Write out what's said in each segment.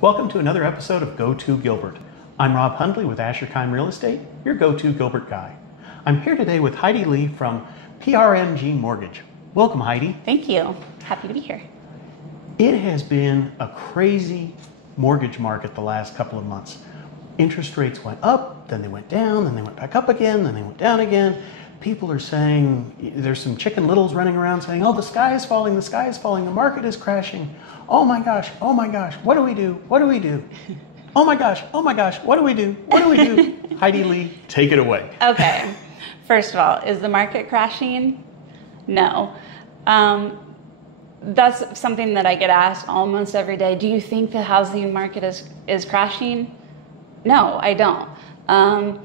Welcome to another episode of Go-To Gilbert. I'm Rob Hundley with Chaim Real Estate, your go-to Gilbert guy. I'm here today with Heidi Lee from PRMG Mortgage. Welcome, Heidi. Thank you. Happy to be here. It has been a crazy mortgage market the last couple of months. Interest rates went up, then they went down, then they went back up again, then they went down again. People are saying, there's some chicken littles running around saying, oh, the sky is falling, the market is crashing. Oh my gosh, what do we do? What do we do? Oh my gosh, what do we do? What do we do? Heidi Lee, take it away. Okay, first of all, is the market crashing? No. That's something that I get asked almost every day. Do you think the housing market is crashing? No, I don't.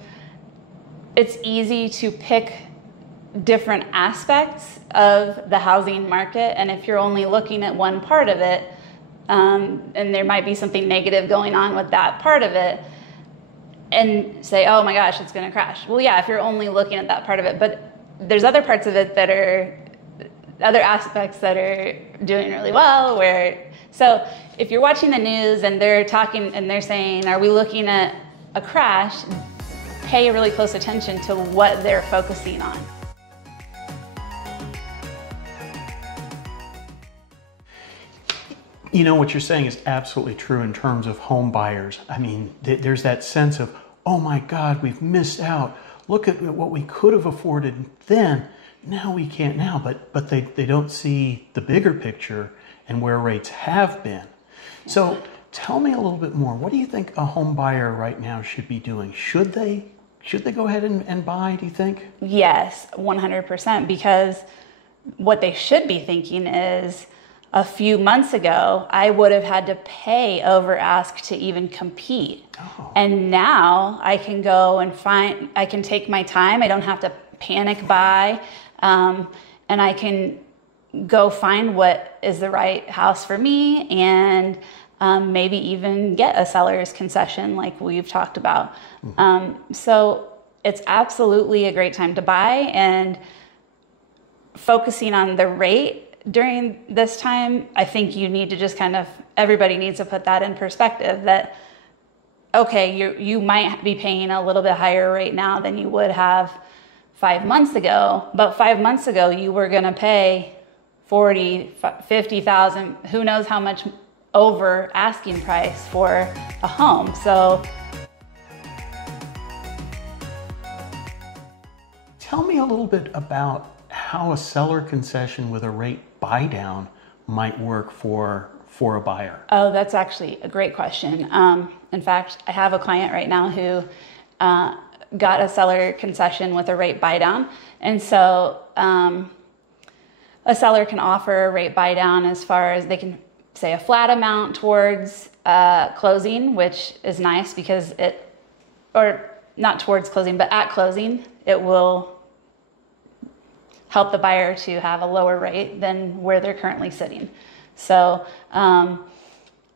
It's easy to pick different aspects of the housing market, and if you're only looking at one part of it, and there might be something negative going on with that part of it, and say, oh my gosh, it's going to crash. Well, yeah, if you're only looking at that part of it, but there's other parts of it that are, other aspects that are doing really well, so if you're watching the news and they're talking and they're saying, are we looking at a crash, pay really close attention to what they're focusing on. You know, what you're saying is absolutely true in terms of home buyers. I mean, there's that sense of, oh my God, we've missed out. Look at what we could have afforded then. Now we can't now, but they don't see the bigger picture and where rates have been. So tell me a little bit more. What do you think a home buyer right now should be doing? Should they go ahead and buy, do you think? Yes, 100%, because what they should be thinking is, a few months ago, I would have had to pay over ask to even compete. Oh. And now I can go and I can take my time. I don't have to panic buy. And I can go find what is the right house for me and maybe even get a seller's concession like we've talked about. Mm-hmm. So it's absolutely a great time to buy, and focusing on the rate during this time, I think you need to just everybody needs to put that in perspective that, okay, you might be paying a little bit higher rate now than you would have 5 months ago, but 5 months ago you were going to pay 40, 50,000, who knows how much over asking price for a home. So tell me a little bit about how a seller concession with a rate buy down might work for a buyer. Oh, that's actually a great question. In fact, I have a client right now who got a seller concession with a rate buy down. And so a seller can offer a rate buy down as far as they can say a flat amount towards closing, which is nice because or not towards closing, but at closing, it will help the buyer to have a lower rate than where they're currently sitting. So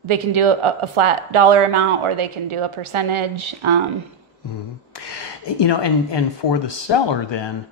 they can do a flat dollar amount, or they can do a percentage. Mm-hmm. You know, and for the seller then,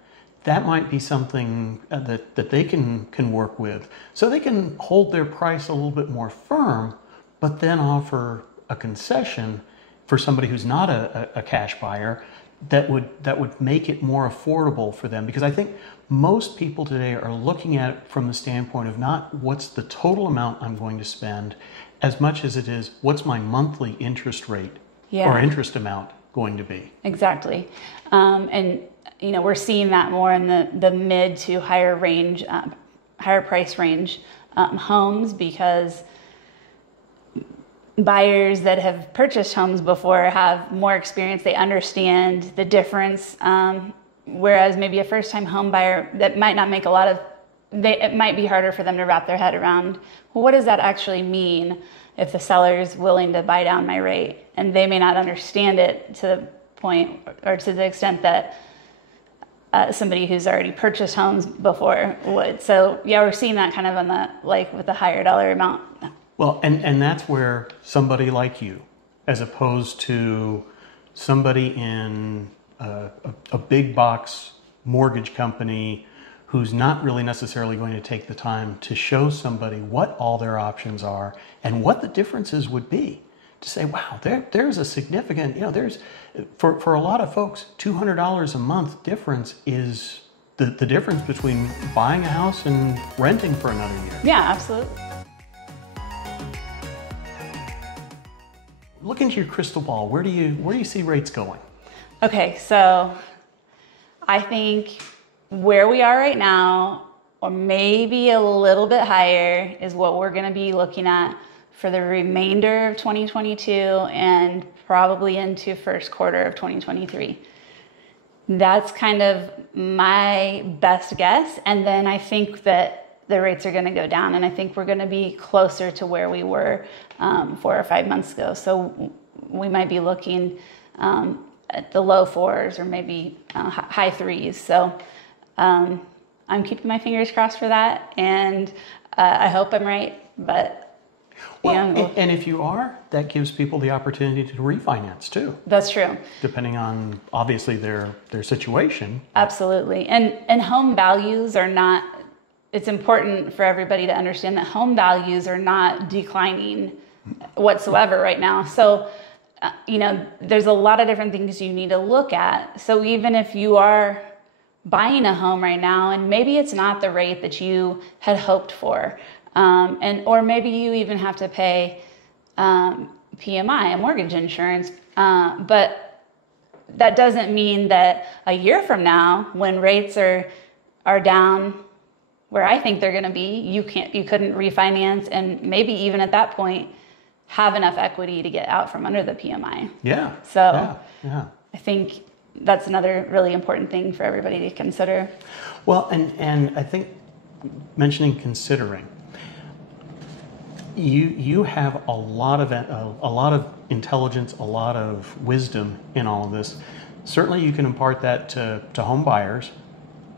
that might be something that they can work with. So they can hold their price a little bit more firm, but then offer a concession for somebody who's not a cash buyer that would make it more affordable for them. Because I think most people today are looking at it from the standpoint of not what's the total amount I'm going to spend, as much as it is what's my monthly interest rate or interest amount going to be. Exactly. And you know, we're seeing that more in the mid to higher range, higher price range homes, because buyers that have purchased homes before have more experience. They understand the difference. Whereas maybe a first-time home buyer that might not make it might be harder for them to wrap their head around, well, what does that actually mean if the seller is willing to buy down my rate? And they may not understand it to the point or to the extent that somebody who's already purchased homes before would. So yeah, we're seeing that kind of on with the higher dollar amount. Well, and that's where somebody like you, as opposed to somebody in a big box mortgage company who's not really necessarily going to take the time to show somebody what all their options are and what the differences would be. to say, wow, there's a significant, there's, for a lot of folks, $200 a month difference is the difference between buying a house and renting for another year. Yeah, absolutely. Look into your crystal ball. Where do you see rates going? Okay, so I think where we are right now, or maybe a little bit higher, is what we're going to be looking at for the remainder of 2022 and probably into first quarter of 2023. That's kind of my best guess. And then I think that the rates are going to go down, and I think we're going to be closer to where we were 4 or 5 months ago. So we might be looking at the low 4s or maybe high 3s. So I'm keeping my fingers crossed for that, and I hope I'm right. But and if you are, that gives people the opportunity to refinance too. That's true. Depending on obviously their situation. Absolutely. And home values are not, it's important for everybody to understand that home values are not declining whatsoever right now. So, there's a lot of different things you need to look at. So even if you are buying a home right now, and maybe it's not the rate that you had hoped for, or maybe you even have to pay PMI, a mortgage insurance, but that doesn't mean that a year from now, when rates are down where I think they're going to be, you couldn't refinance, and maybe even at that point have enough equity to get out from under the PMI. Yeah. So yeah. I think that's another really important thing for everybody to consider. Well, and I think mentioning considering, you have a lot of intelligence, a lot of wisdom in all of this. Certainly you can impart that to home buyers.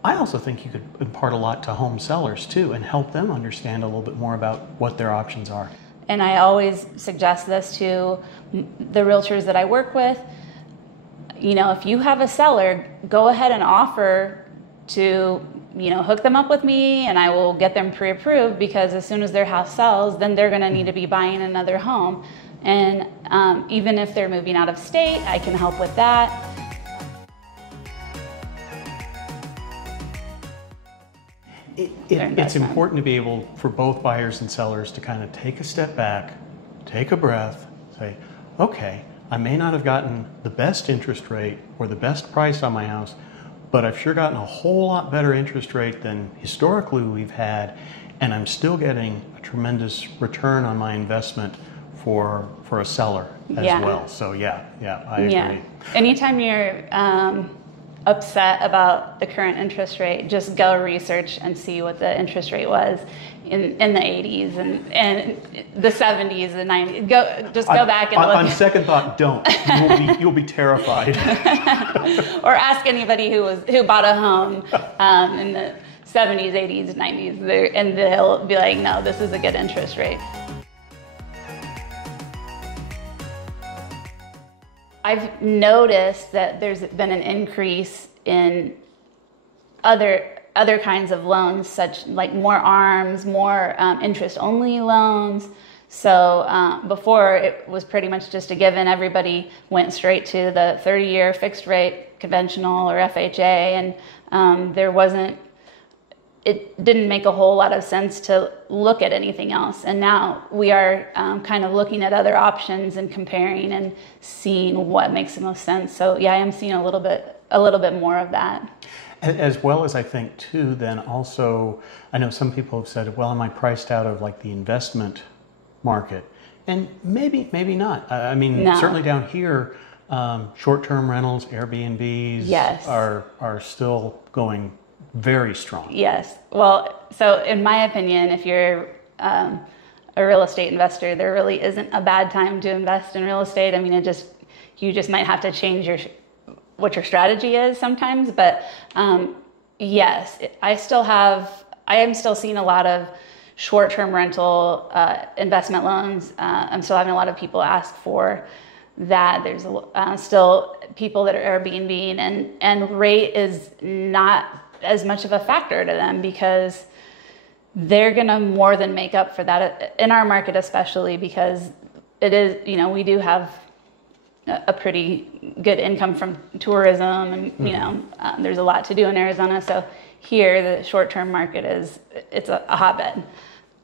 I also think you could impart a lot to home sellers too, and help them understand a little bit more about what their options are. And I always suggest this to the realtors that I work with. If you have a seller, go ahead and offer to hook them up with me, and I will get them pre-approved, because as soon as their house sells, then they're going to need to be buying another home. And even if they're moving out of state, I can help with that. It's important to be able, for both buyers and sellers, to kind of take a step back, take a breath, say, okay, I may not have gotten the best interest rate or the best price on my house, but I've sure gotten a whole lot better interest rate than historically we've had, and I'm still getting a tremendous return on my investment for a seller as well. So I agree. Anytime you're upset about the current interest rate, just go research and see what the interest rate was in the 80s and the 70s and 90s. Go back and look. On second thought, don't. You'll be terrified. Or ask anybody who bought a home in the 70s, 80s, 90s, and they'll be like, no, this is a good interest rate. I've noticed that there's been an increase in other kinds of loans, such like more ARMs, more interest-only loans. So before, it was pretty much just a given. Everybody went straight to the 30-year fixed rate conventional or FHA, and it didn't make a whole lot of sense to look at anything else. And now we are kind of looking at other options and comparing and seeing what makes the most sense. So I am seeing a little bit more of that. As well as I think too, then also, I know some people have said, well, am I priced out of like the investment market? And maybe not. I mean, certainly down here, short-term rentals, Airbnbs are still going very strong. Yes. Well, so in my opinion, if you're a real estate investor, there really isn't a bad time to invest in real estate. I mean, you just might have to change what your strategy is sometimes. But yes, I am still seeing a lot of short-term rental investment loans. I'm still having a lot of people ask for that. There's still people that are Airbnb, and rate is not as much of a factor to them, because they're going to more than make up for that in our market, especially because it is, you know, we do have a pretty good income from tourism, and you know, there's a lot to do in Arizona. So here, the short-term market it's a hotbed.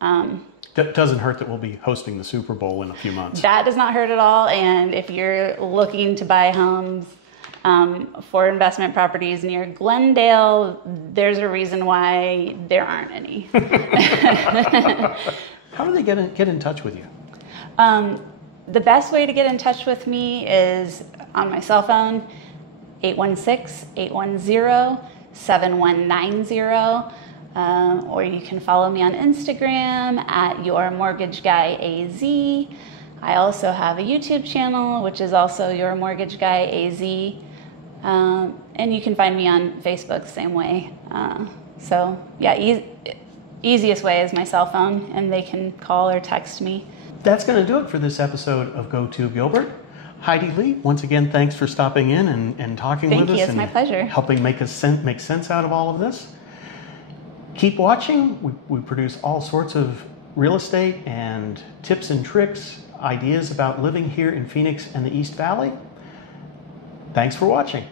That doesn't hurt that we'll be hosting the Super Bowl in a few months. That does not hurt at all. And if you're looking to buy homes for investment properties near Glendale, there's a reason why there aren't any. How do they get in touch with you? The best way to get in touch with me is on my cell phone, 816-810-7190. Or you can follow me on Instagram at YourMortgageGuyAZ. I also have a YouTube channel, which is also YourMortgageGuyAZ. And you can find me on Facebook the same way. So yeah, easiest way is my cell phone, and they can call or text me. That's going to do it for this episode of Go To Gilbert. Heidi Lee, once again, thanks for stopping in and talking with us. Thank you, it's my pleasure. Helping make sense out of all of this. Keep watching. We produce all sorts of real estate and tips and tricks, ideas about living here in Phoenix and the East Valley. Thanks for watching.